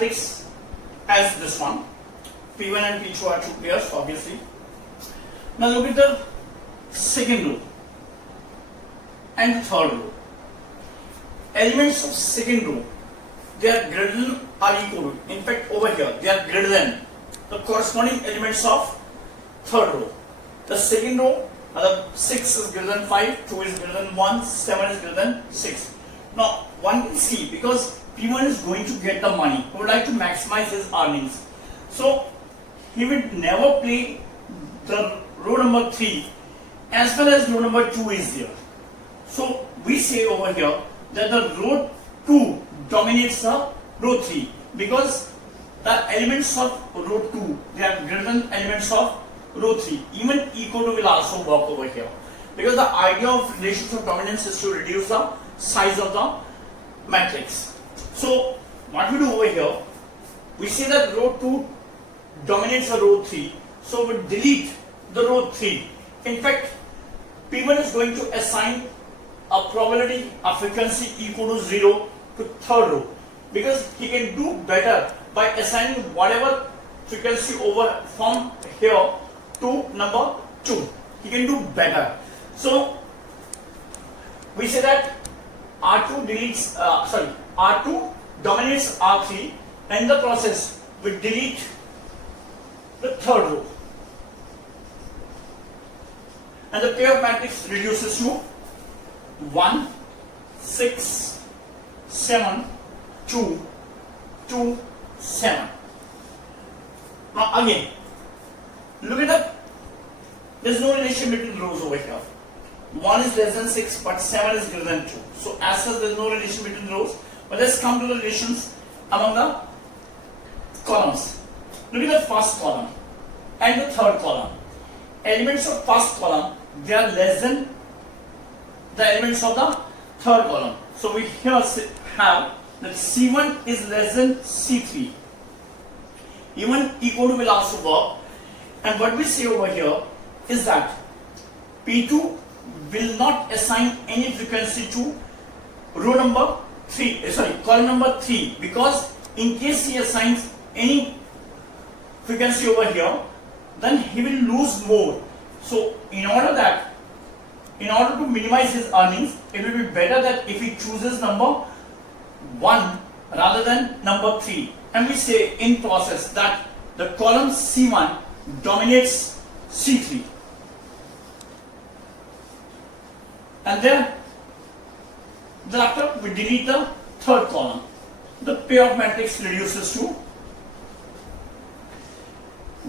matrix as this one. P1 and P2 are two pairs, obviously. Now look at the second row and the third row. Elements of second row, they are greater than or equal to. In fact, over here, they are greater than the corresponding elements of third row. The second row, 6 is greater than 5, 2 is greater than 1, 7 is greater than 6. Now, one can see, because P1 is going to get the money, he would like to maximize his earnings. So, he would never play the row number 3 as well as row number 2 is there. So, we say over here that the row 2 dominates the row 3 because the elements of row 2, they are greater than elements of row 3. Even equal to will also work over here, because the idea of relations of dominance is to reduce the size of the matrix. So what we do over here, we say that row 2 dominates the row 3, so we delete the row 3. In fact, P1 is going to assign a probability, a frequency equal to 0 to third row, because he can do better by assigning whatever frequency over from here to number 2. He can do better. So we say that R2 deletes, R2 dominates R3, and in the process we delete the third row, and the pair of matrix reduces to 1, 6, 7, 2, 2, 7. Now again, look at the, there is no relation between rows over here. 1 is less than 6, but 7 is greater than 2. So as such, there is no relation between rows. But let's come to the relations among the columns. Look at the first column and the third column. Elements of first column, they are less than the elements of the third column. So we here have that C1 is less than C3. Even equal to will also work. And what we say over here is that P2 will not assign any frequency to row number 3, column number 3, because in case he assigns any frequency over here, then he will lose more. So in order to minimize his earnings, it will be better that if he chooses number 1 rather than number 3. And we say in process that the column C1 dominates C3. And then thereafter we delete the third column. The pair of matrix reduces to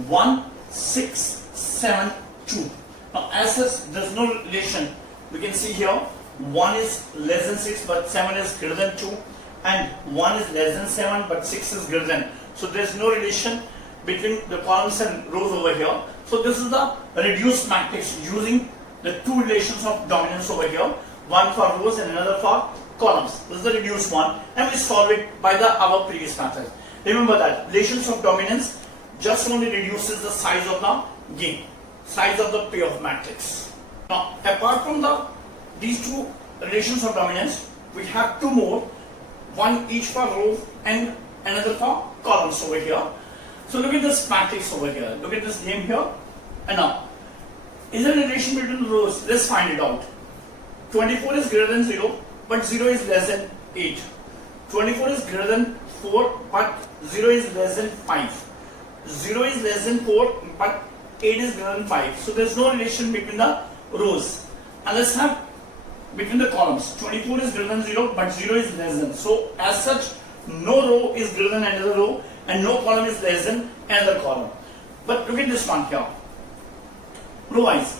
1, 6, 7, 2. Now as such, there is no relation. We can see here 1 is less than 6 but 7 is greater than 2, and 1 is less than 7 but 6 is greater than. So there is no relation between the columns and rows over here. So this is the reduced matrix using the two relations of dominance over here, one for rows and another for columns. This is the reduced one, and we solve it by our previous method. Remember that relations of dominance just only reduces the size of the game, size of the pair of matrix. Now apart from these two relations of dominance, we have two more, one each for row and another for columns over here. So look at this matrix over here, look at this game here, and now is there a relation between rows? Let's find it out. 24 is greater than 0, but 0 is less than 8. 24 is greater than 4, but 0 is less than 5. 0 is less than 4, but 8 is greater than 5. So there is no relation between the rows. And let's have between the columns. 24 is greater than 0, but 0 is less than. So as such, no row is greater than another row, and no column is less than another column. But look at this one here. Row wise,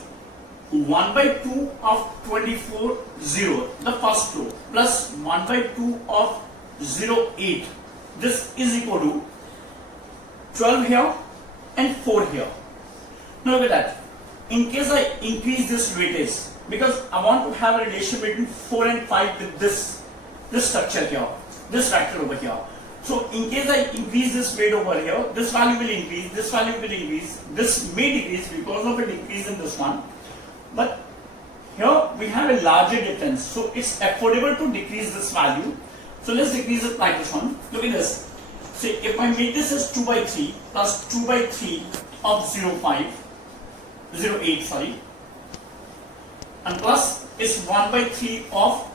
1 by 2 of 24, 0, the first row, plus 1 by 2 of 0, 8. This is equal to 12 here and 4 here. Now look at that. In case I increase this weightage, because I want to have a relation between 4 and 5 with this structure here, this factor over here. So in case I increase this weight over here, this value will increase, this value will increase, this may decrease because of a decrease in this one. But here we have a larger difference, so it's affordable to decrease this value. So let's decrease it like this one. Look at this. So if I make this as 2 by 3 plus 2 by 3 of 08, sorry, and plus is 1 by 3 of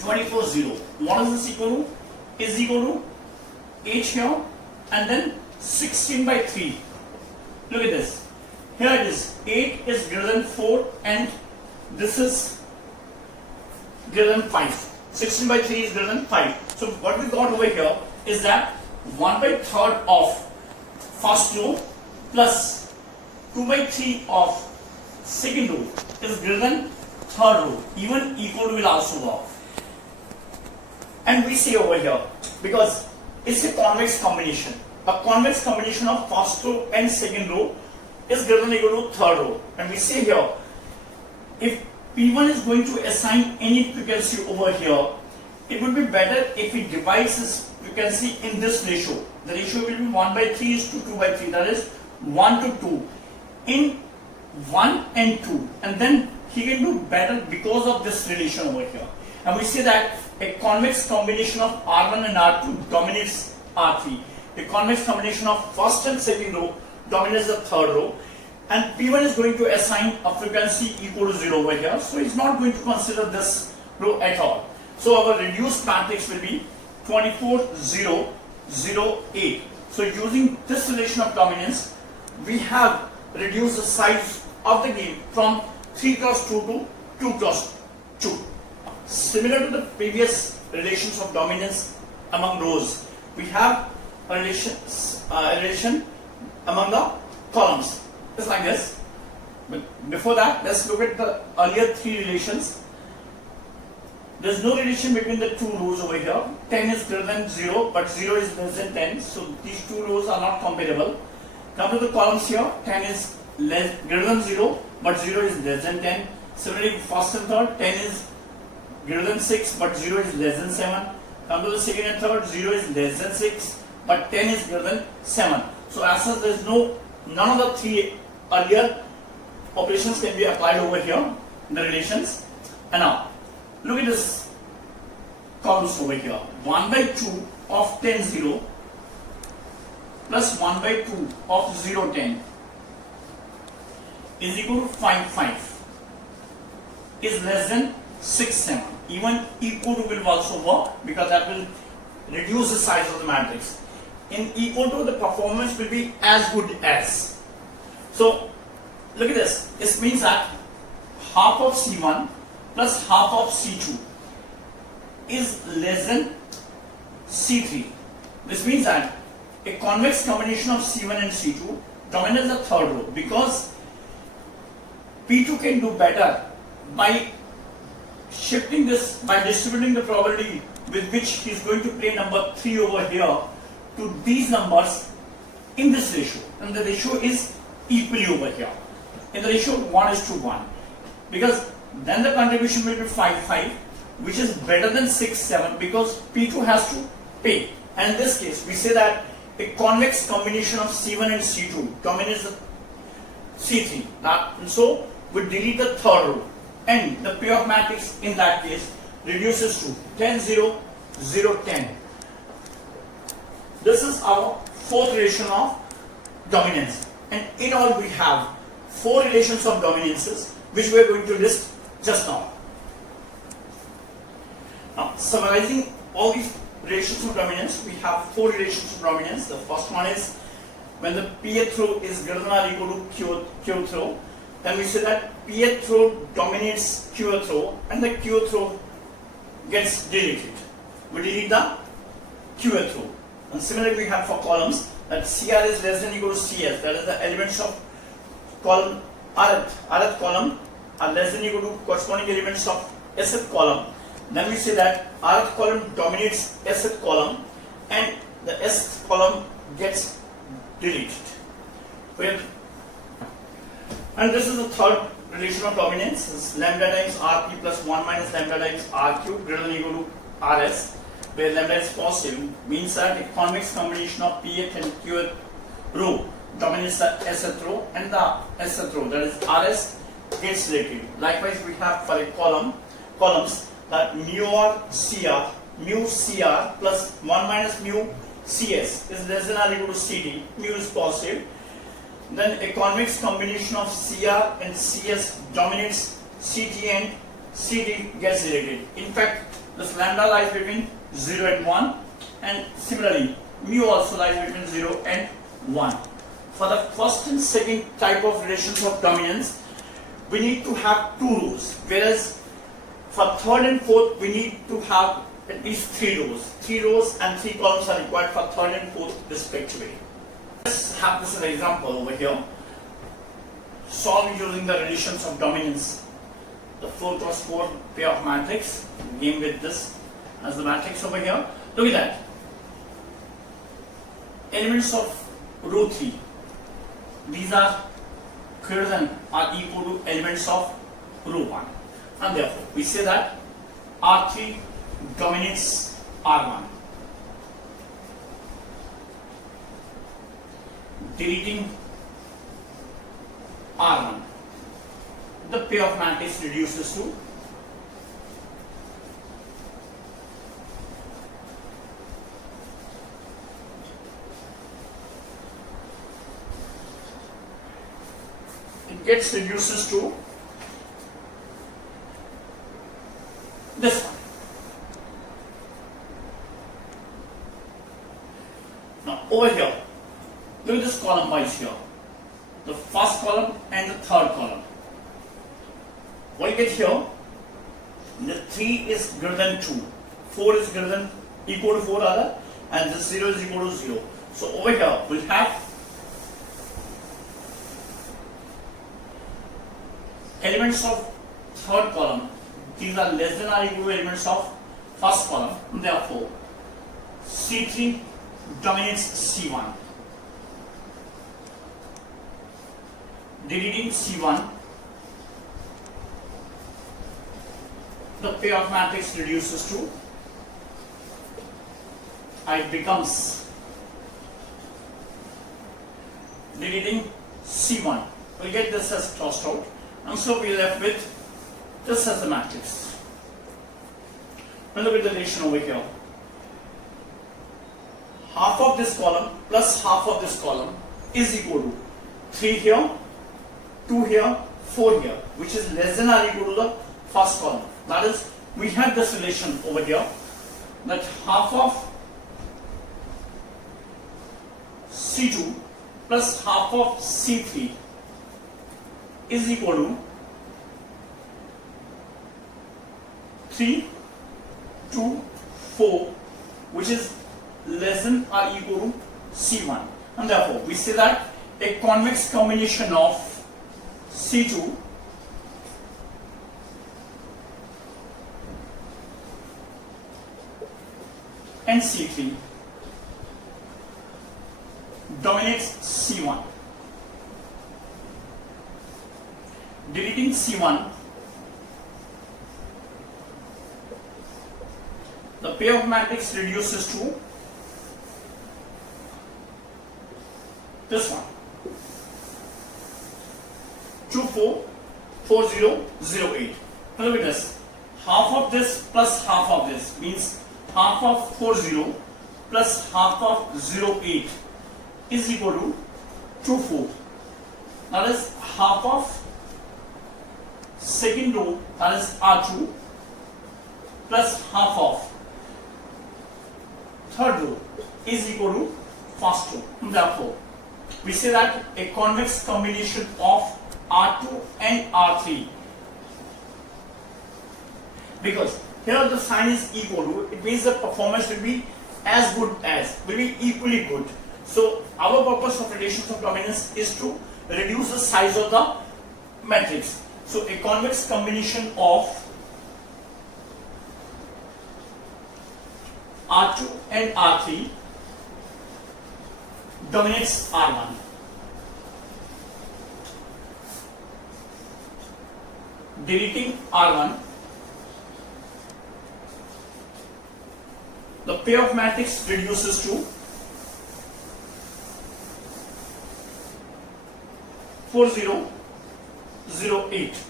24, 0. What is this equal to? Is equal to 8 here and then 16 by 3. Look at this. Here it is. 8 is greater than 4 and this is greater than 5. 16 by 3 is greater than 5. So what we got over here is that 1 by 3rd of first row plus 2 by 3 of second row is greater than third row. Even equal will also work. And we see over here, because it's a convex combination. A convex combination of first row and second row is greater than or equal to third row. And we say here, if P1 is going to assign any frequency over here, it would be better if it divides this frequency in this ratio. The ratio will be 1 by 3 is to 2 by 3, that is 1 to 2 in 1 and 2, and then he can do better because of this relation over here. And we say that a convex combination of R1 and R2 dominates R3. A convex combination of first and second row dominates the third row, and P1 is going to assign a frequency equal to 0 over here, so it's not going to consider this row at all. So our reduced matrix will be 24, 0, 0, 8. So using this relation of dominance, we have reduced the size of the game from 3 cross 2 to 2 cross 2. Similar to the previous relations of dominance among rows, we have a relation among the columns. Just like this. But before that, let's look at the earlier 3 relations. There's no relation between the 2 rows over here. 10 is greater than 0, but 0 is less than 10. So these 2 rows are not comparable. Come to the columns here. 10 is greater than 0, but 0 is less than 10. Similarly, first and third, 10 is greater than 6, but 0 is less than 7. Come to the second and third, 0 is less than 6, but 10 is greater than 7. So as such, there is none of the 3 earlier operations can be applied over here in the relations. And now, look at this columns over here. 1 by 2 of 10, 0 plus 1 by 2 of 0, 10 is equal to 5, 5 is less than 6, 7. Even equal to will also work because that will reduce the size of the matrix. In equal to, the performance will be as good as. So look at this. This means that half of C1 plus half of C2 is less than C3. This means that a convex combination of C1 and C2 dominates the third row because P2 can do better by shifting this, by distributing the probability with which he is going to play number 3 over here to these numbers in this ratio. And the ratio is equally over here. In the ratio 1 is to 1. Because then the contribution will be 5, 5, which is better than 6, 7 because P2 has to pay. And in this case, we say that a convex combination of C1 and C2 dominates the C3. And so we delete the third row. And the payoff matrix in that case reduces to 10, 0, 0, 10. This is our fourth relation of dominance. And in all we have 4 relations of dominances which we are going to list just now. Now summarizing all these relations of dominance, we have 4 relations of dominance. The first one is when the pth row is greater than or equal to qth row, then we say that pth row dominates qth row and the qth row gets deleted. We delete the qth row. And similarly we have for columns that CR is less than or equal to CS, that is the elements of column rth column are less than or equal to corresponding elements of sth column. Then we say that rth column dominates sth column and the sth column gets deleted. And this is the third relation of dominance. It's lambda times Rp plus 1 minus lambda times Rq greater than or equal to Rs, where lambda is positive, means that a convex combination of pth and qth row dominates the sth row and the sth row, that is Rs, gets deleted. Likewise, we have for a columns that mu or Cr, mu Cr plus 1 minus mu CS is less than or equal to CD, mu is positive, then a convex combination of CR and CS dominates CT and CD gets deleted. In fact, this lambda lies between 0 and 1, and similarly mu also lies between 0 and 1. For the first and second type of relations of dominance, we need to have 2 rows, whereas for third and fourth we need to have at least 3 rows. 3 rows and 3 columns are required for third and fourth respectively. Let's have this as an example over here. Solve using the relations of dominance. The 4 cross 4 pair of matrix, game with this as the matrix over here. Look at that. Elements of row 3. These are greater than or equal to elements of row 1. And therefore, we say that R3 dominates R1. Deleting R1. The pair of matrix reduces to reduces to this one. Now over here, look at this column wise here. The first column and the third column. What you get here, the 3 is greater than 2, 4 is greater than equal to 4 rather, and the 0 is equal to 0. So over here we'll have elements of third column. These are less than or equal to elements of first column. Therefore, C3 dominates C1. Deleting C1, the pair of matrix reduces to, it becomes, deleting C1. We'll get this as crossed out, and so we're left with this as the matrix. Now look at the relation over here. Half of this column plus half of this column is equal to 3 here, 2 here, 4 here, which is less than or equal to the first column. That is, we have this relation over here, that half of C2 plus half of C3 is equal to 3, 2, 4, which is less than or equal to C1. And therefore, we say that a convex combination of C2 and C3 dominates C1. Deleting C1, the pair of matrix reduces to this one, 2, 4, 4, 0, 0, 8. Now look at this. Half of this plus half of this means half of 4, 0 plus half of 0, 8 is equal to 2, 4. That is half of second row, that is R2, plus half of third row is equal to first row. Therefore, we say that a convex combination of R2 and R3, because here the sign is equal to, it means the performance will be as good as, will be equally good. So our purpose of relations of dominance is to reduce the size of the matrix. So a convex combination of R2 and R3 dominates R1. Deleting R1, the pair of matrix reduces to 4, 0, 0, 8.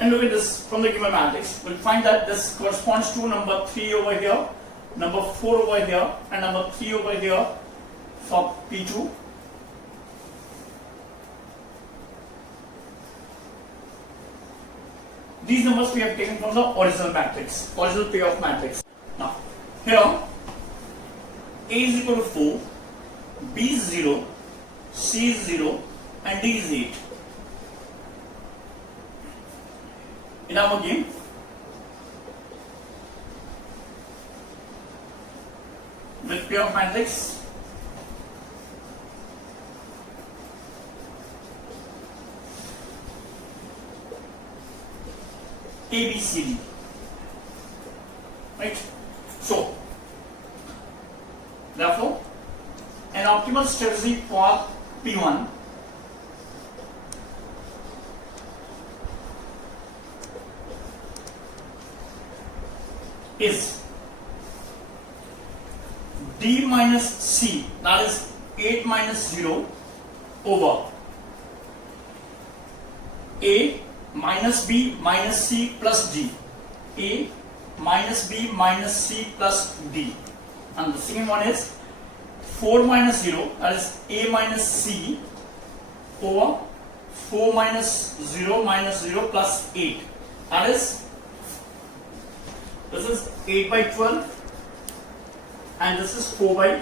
And look at this from the given matrix. We'll find that this corresponds to number 3 over here, number 4 over here, and number 3 over here for P2. These numbers we have taken from the original matrix, original payoff matrix. Now, here A is equal to 4, B is 0, C is 0, and D is 8. In our game, with payoff matrix, A, B, C, D. Right? So, therefore, an optimal strategy for P1 is D minus C, that is 8 minus 0 over A minus B minus C plus D. A minus B minus C plus D. And the second one is 4 minus 0, that is A minus C over 4 minus 0 plus 8. That is, this is 8 by 12 and this is 4 by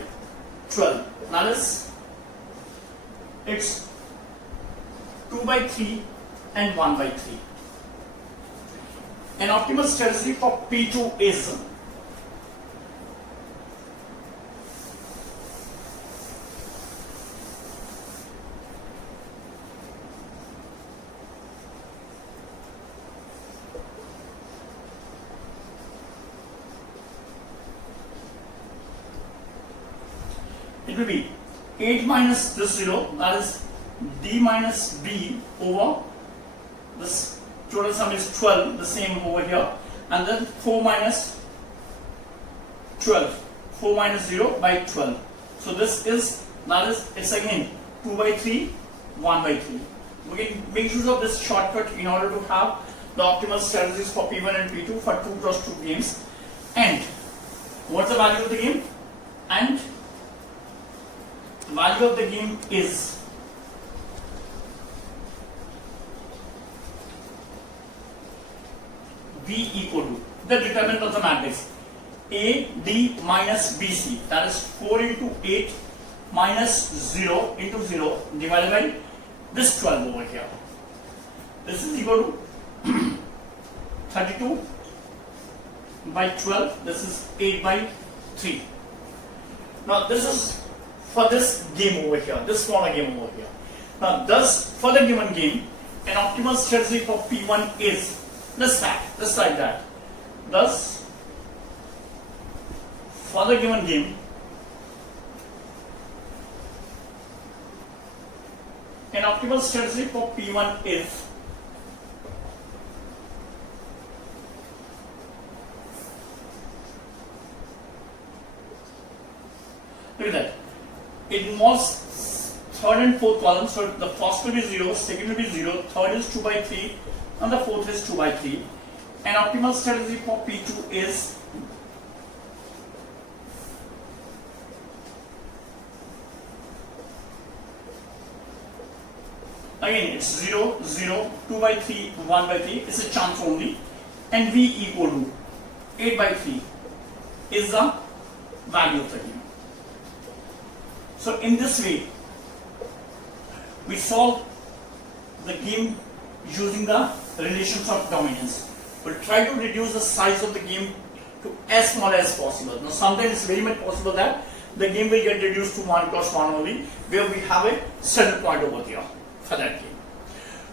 12. That is, it's 2 by 3 and 1 by 3. An optimal strategy for P2 is it will be 8 minus this 0, that is D minus B over this total sum is 12, the same over here, and then 4 minus 12, 4 minus 0 by 12. So this is, that is, it's again 2 by 3, 1 by 3. We can make use of this shortcut in order to have the optimal strategies for P1 and P2 for 2 cross 2 games. And what's the value of the game? And the value of the game is V equal to the determinant of the matrix A D minus BC, that is 4 into 8 minus 0 into 0 divided by this 12 over here. This is equal to 32 by 12. This is 8 by 3. Now this is for this game over here, this smaller game over here. Now thus for the given game, an optimal strategy for P1 is this like that. Thus for the given game, an optimal strategy for P1 is look at that. It involves third and fourth columns. So the first will be 0, second will be 0, third is 2 by 3, and the fourth is 2 by 3. An optimal strategy for P2 is again it's 0, 0, 2 by 3, 1 by 3. It's a chance only. And V equal to 8 by 3 is the value of the game. So in this way, we solve the game using the relations of dominance. We'll try to reduce the size of the game to as small as possible. Now sometimes it's very much possible that the game will get reduced to 1 cross 1 only, where we have a center point over here for that game.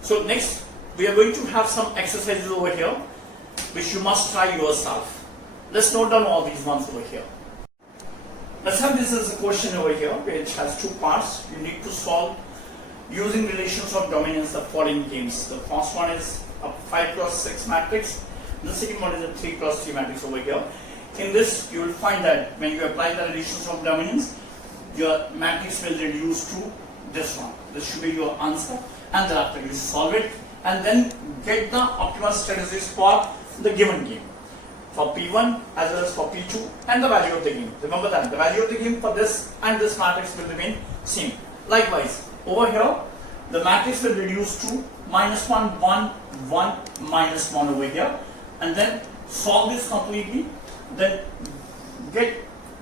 So next, we are going to have some exercises over here, which you must try yourself. Let's note down all these ones over here. Let's have this as a question over here, which has 2 parts. You need to solve using relations of dominance the following games. The first one is a 5 cross 6 matrix. The second one is a 3 cross 3 matrix over here. In this, you will find that when you apply the relations of dominance, your matrix will reduce to this one. This should be your answer, and thereafter you solve it and then get the optimal strategies for the given game. For P1 as well as for P2 and the value of the game. Remember that the value of the game for this and this matrix will remain same. Likewise, over here the matrix will reduce to -1, 1, 1, -1 over here, and then solve this completely, then get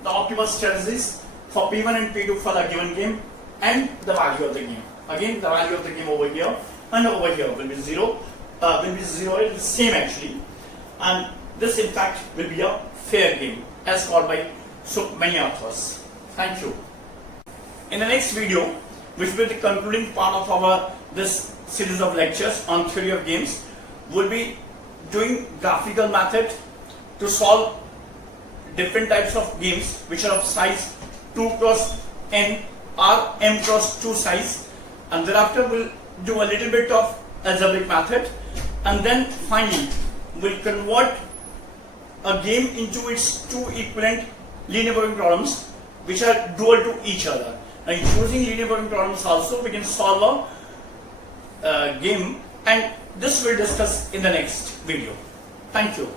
the optimal strategies for P1 and P2 for the given game and the value of the game. Again, the value of the game over here and over here will be 0, it is same actually, and this in fact will be a fair game as called by so many authors. Thank you. In the next video, which will be the concluding part of our this series of lectures on theory of games, we'll be doing graphical method to solve different types of games which are of size 2 cross n or m cross 2 size, and thereafter we'll do a little bit of algebraic method, and then finally we'll convert a game into its two equivalent linear programming problems which are dual to each other. Now, using linear programming problems also we can solve a game, and this we'll discuss in the next video. Thank you.